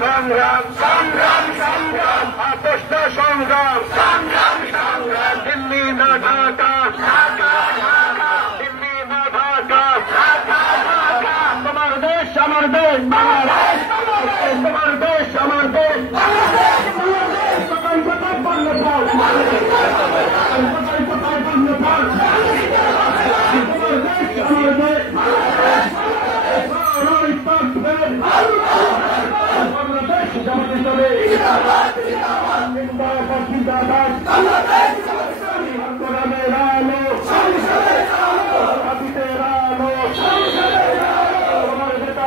সংগ্রাম সংগ্রাম সংগ্রাম আপোষটা সংগ্রাম সংগ্রাম সংগ্রাম দিল্লি না ঢাকা ঢাকা ঢাকা দিল্লি না ঢাকা ঢাকা ঢাকা তোমার দেশ আমার দেশ বাংলাদেশ তোমার দেশ আমার দেশ বাংলাদেশ কোথায় কোথায় পণ্য পাও কোথায় কোথায় পণ্য পাও তোমার দেশ আমার দেশ জামাতে চলে জিন্দাবাদ জিন্দাবাদ জিন্দাবাদ বাংলাদেশ কোরআনের আলো সংসদের আলো হাদিসের আলো সংসদের আলো আমার নেতা